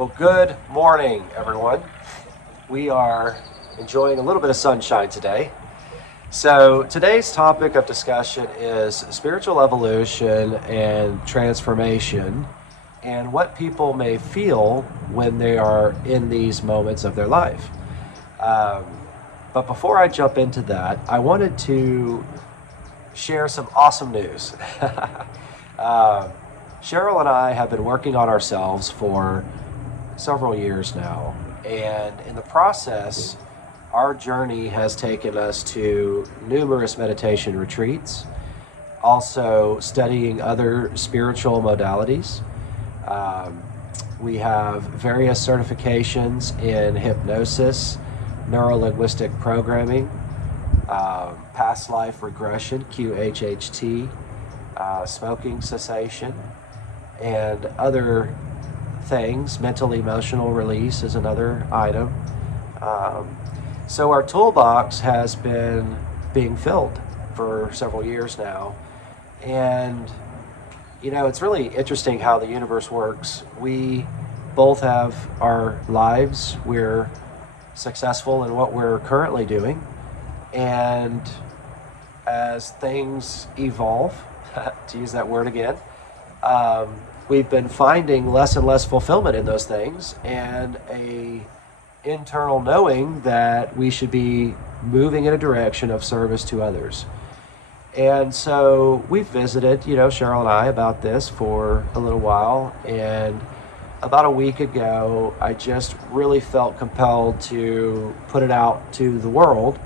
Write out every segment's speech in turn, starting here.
Well, good morning, everyone. We are enjoying a little bit of sunshine today. So, today's topic of discussion is spiritual evolution and transformation and what people may feel when they are in these moments of their life. Um, but before I jump into that, I wanted to share some awesome news. um, Cheryl and I have been working on ourselves for several years now. And in the process, our journey has taken us to numerous meditation retreats, also studying other spiritual modalities. Um, we have various certifications in hypnosis, neuro-linguistic programming, past life regression, QHHT, smoking cessation, and other things. Mental emotional release is another item. Um, so our toolbox has been being filled for several years now. And, it's really interesting how the universe works. We both have our lives. We're successful in what we're currently doing. And as things evolve, to use that word again, we've been finding less and less fulfillment in those things and a internal knowing that we should be moving in a direction of service to others. And so we've visited, Cheryl and I about this for a little while. And about a week ago, I just really felt compelled to put it out to the world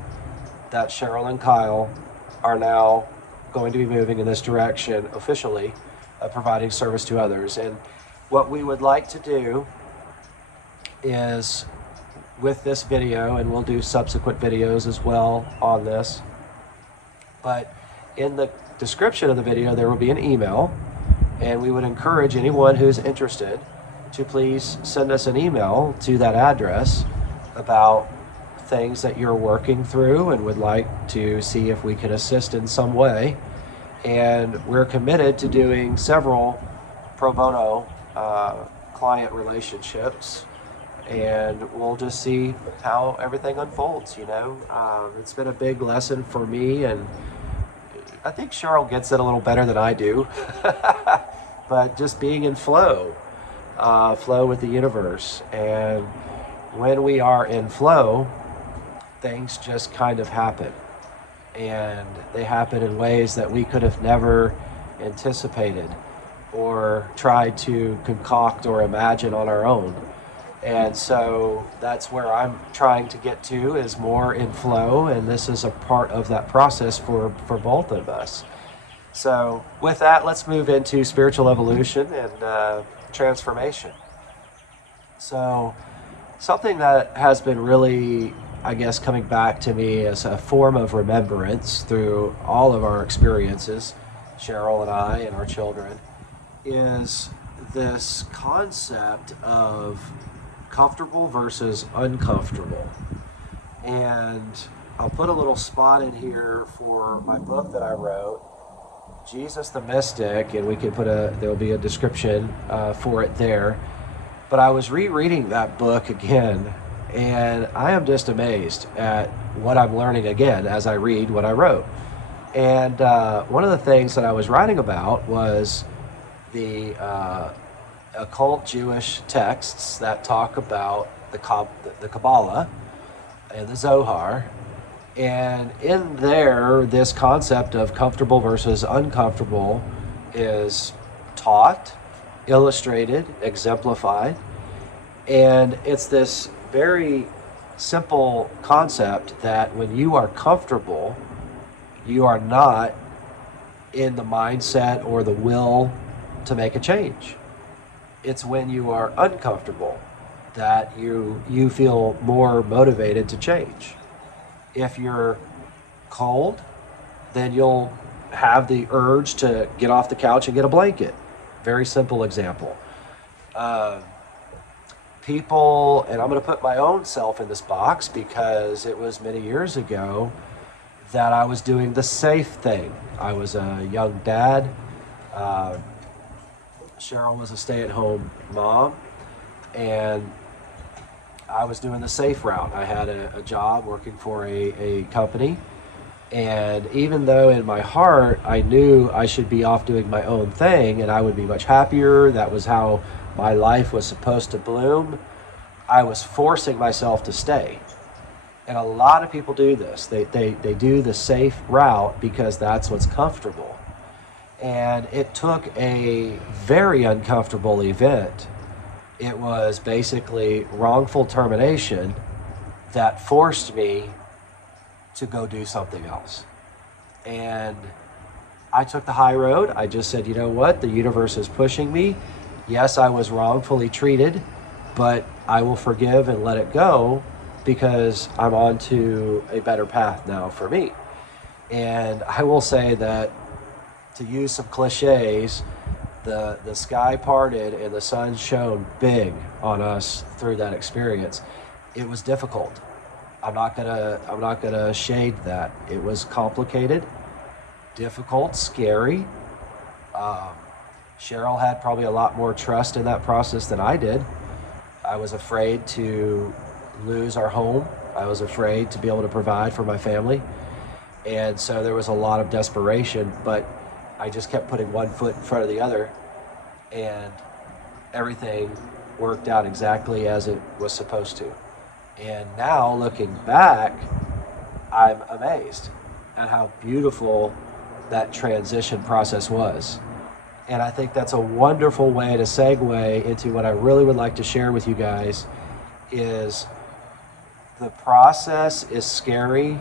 that Cheryl and Kyle are now going to be moving in this direction officially, providing service to others. And what we would like to do is, with this video, and we'll do subsequent videos as well on this, but in the description of the video there will be an email, and we would encourage anyone who's interested to please send us an email to that address about things that you're working through and would like to see if we can assist in some way. And we're committed to doing several pro bono client relationships, and we'll just see how everything unfolds. It's been a big lesson for me, and I think Cheryl gets it a little better than I do. But just being in flow with the universe. And when we are in flow, things just kind of happen. And they happen in ways that we could have never anticipated or tried to concoct or imagine on our own. And so that's where I'm trying to get to, is more in flow, and this is a part of that process for both of us. So with that, let's move into spiritual evolution and transformation. So something that has been really, I guess, coming back to me as a form of remembrance through all of our experiences, Cheryl and I and our children, is this concept of comfortable versus uncomfortable. And I'll put a little spot in here for my book that I wrote, Jesus the Mystic, and we can there'll be a description for it there. But I was rereading that book again, and I am just amazed at what I'm learning again as I read what I wrote. And one of the things that I was writing about was the occult Jewish texts that talk about the Kabbalah and the Zohar. And in there, this concept of comfortable versus uncomfortable is taught, illustrated, exemplified. And it's this very simple concept that when you are comfortable, you are not in the mindset or the will to make a change. It's when you are uncomfortable that you feel more motivated to change. If you're cold, then you'll have the urge to get off the couch and get a blanket. Very simple example. People, and I'm going to put my own self in this box because it was many years ago that I was doing the safe thing. I was a young dad. Cheryl was a stay-at-home mom. and I was doing the safe route. I had a job working for a company, and even though in my heart I knew I should be off doing my own thing and I would be much happier, that was how my life was supposed to bloom, I was forcing myself to stay. And a lot of people do this. They do the safe route because that's what's comfortable. And it took a very uncomfortable event. It was basically wrongful termination that forced me to go do something else. And I took the high road. I just said, you know what? The universe is pushing me. Yes, I was wrongfully treated, but I will forgive and let it go because I'm on to a better path now for me. And I will say that, to use some cliches, the sky parted and the sun shone big on us through that experience. It was difficult. I'm not gonna shade that. It was complicated, difficult, scary. Cheryl had probably a lot more trust in that process than I did. I was afraid to lose our home. I was afraid to be able to provide for my family. And so there was a lot of desperation, but I just kept putting one foot in front of the other, and everything worked out exactly as it was supposed to. And now, looking back, I'm amazed at how beautiful that transition process was. And I think that's a wonderful way to segue into what I really would like to share with you guys is the process is scary.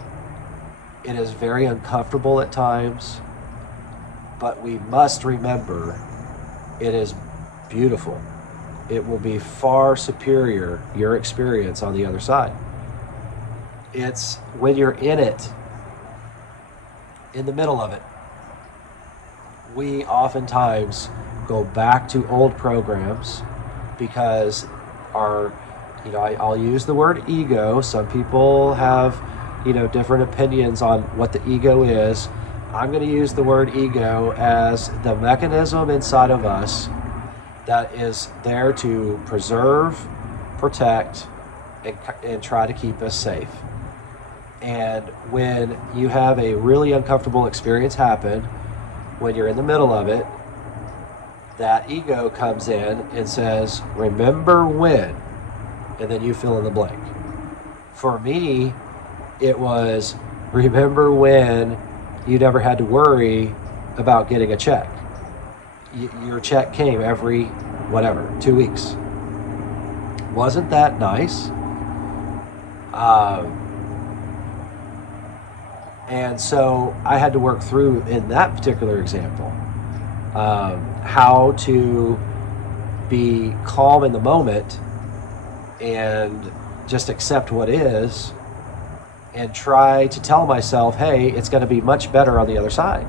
It is very uncomfortable at times, but we must remember it is beautiful. It will be far superior, your experience on the other side. It's when you're in it, in the middle of it, we oftentimes go back to old programs because I'll use the word ego. Some people have, different opinions on what the ego is. I'm going to use the word ego as the mechanism inside of us that is there to preserve, protect, and try to keep us safe. And when you have a really uncomfortable experience happen, when you're in the middle of it, that ego comes in and says, remember when, and then you fill in the blank. For me, it was, remember when you never had to worry about getting a check. Your check came every, 2 weeks. Wasn't that nice? And so I had to work through, in that particular example, how to be calm in the moment and just accept what is and try to tell myself, hey, it's going to be much better on the other side.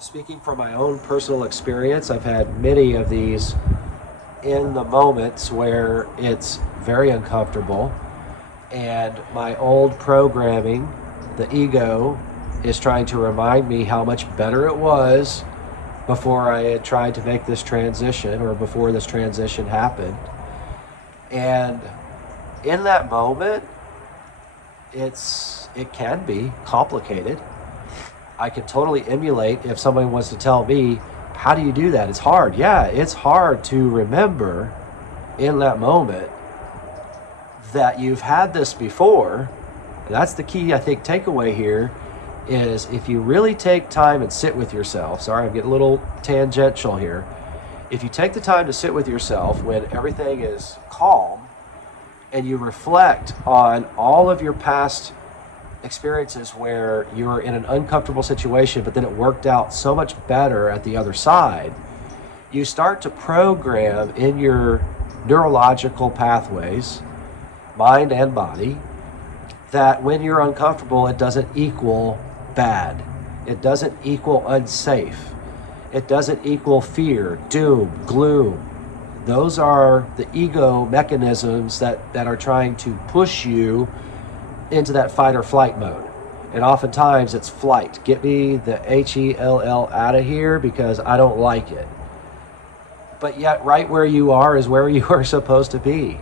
Speaking from my own personal experience, I've had many of these in the moments where it's very uncomfortable and my old programming, the ego, is trying to remind me how much better it was before I had tried to make this transition or before this transition happened. And in that moment, it can be complicated. I can totally emulate if someone was to tell me, how do you do that? It's hard. Yeah, it's hard to remember in that moment that you've had this before. That's the key, I think, takeaway here is if you really take time and sit with yourself. Sorry, I'm getting a little tangential here. If you take the time to sit with yourself when everything is calm and you reflect on all of your past experiences where you were in an uncomfortable situation, but then it worked out so much better at the other side, you start to program in your neurological pathways, mind and body, that when you're uncomfortable, it doesn't equal bad. It doesn't equal unsafe. It doesn't equal fear, doom, gloom. Those are the ego mechanisms that are trying to push you into that fight or flight mode. And oftentimes it's flight. Get me the HELL out of here because I don't like it. but yet right where you are is where you are supposed to be.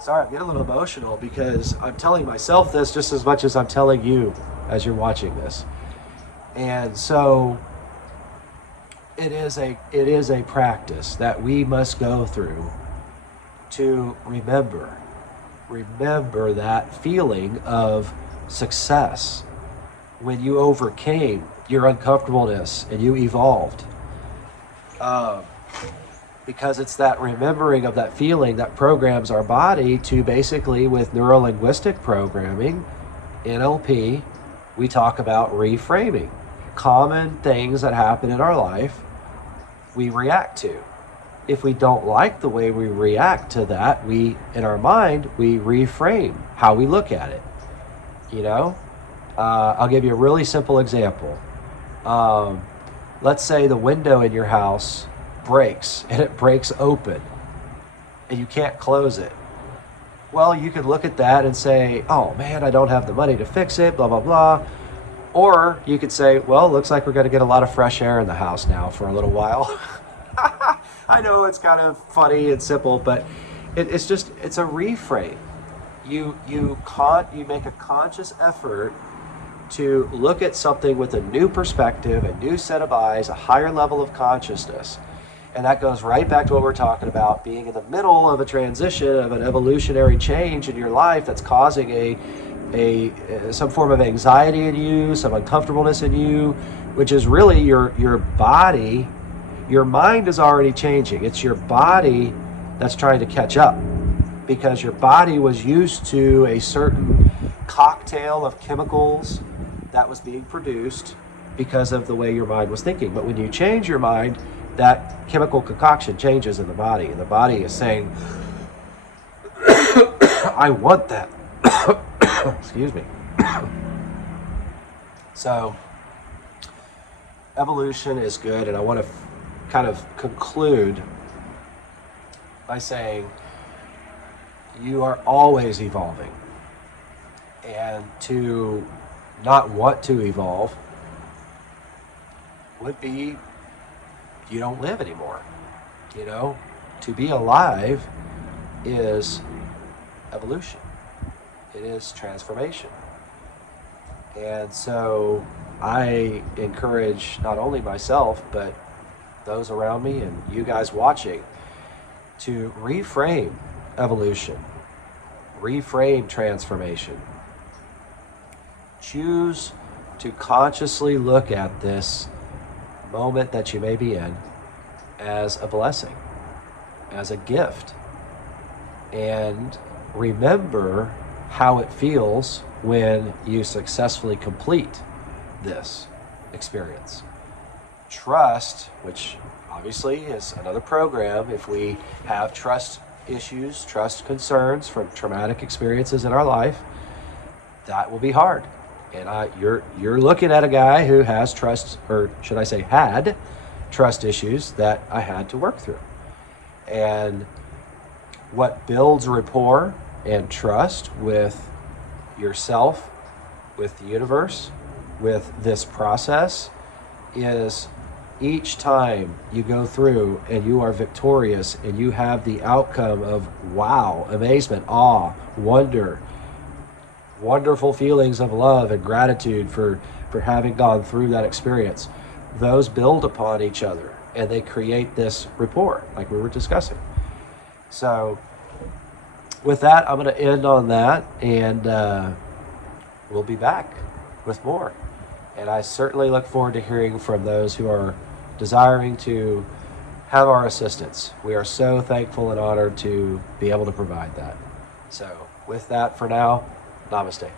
Sorry, I'm getting a little emotional because I'm telling myself this just as much as I'm telling you as you're watching this. And so it is a practice that we must go through to remember that feeling of success when you overcame your uncomfortableness and you evolved. Because it's that remembering of that feeling that programs our body to basically, with neuro-linguistic programming, NLP, we talk about reframing. Common things that happen in our life, we react to. If we don't like the way we react to that, in our mind, we reframe how we look at it. I'll give you a really simple example. Let's say the window in your house breaks and it breaks open and you can't close it. Well, you could look at that and say, oh man, I don't have the money to fix it, blah, blah, blah. Or you could say, well, looks like we're going to get a lot of fresh air in the house now for a little while. I know it's kind of funny and simple, but it's a reframe. You make a conscious effort to look at something with a new perspective, a new set of eyes, a higher level of consciousness. And that goes right back to what we're talking about, being in the middle of a transition, of an evolutionary change in your life that's causing some form of anxiety in you, some uncomfortableness in you, which is really your body. Your mind is already changing. It's your body that's trying to catch up, because your body was used to a certain cocktail of chemicals that was being produced because of the way your mind was thinking. But when you change your mind, that chemical concoction changes in the body, and the body is saying, I want that. Excuse me. So evolution is good, and I want to kind of conclude by saying you are always evolving, and to not want to evolve would be you don't live anymore. To be alive is evolution. It is transformation. And so I encourage not only myself, but those around me and you guys watching to reframe evolution, reframe transformation. Choose to consciously look at this moment that you may be in as a blessing, as a gift, and remember how it feels when you successfully complete this experience. Trust, which obviously is another program. If we have trust issues, trust concerns from traumatic experiences in our life, that will be hard. And you're looking at a guy who has trust, or should I say had trust issues that I had to work through. And what builds rapport and trust with yourself, with the universe, with this process is each time you go through and you are victorious and you have the outcome of wow, amazement, awe, wonder, wonderful feelings of love and gratitude for having gone through that experience. Those build upon each other and they create this rapport like we were discussing. So with that, I'm going to end on that, and we'll be back with more. And I certainly look forward to hearing from those who are desiring to have our assistance. We are so thankful and honored to be able to provide that. So with that, for now, namaste.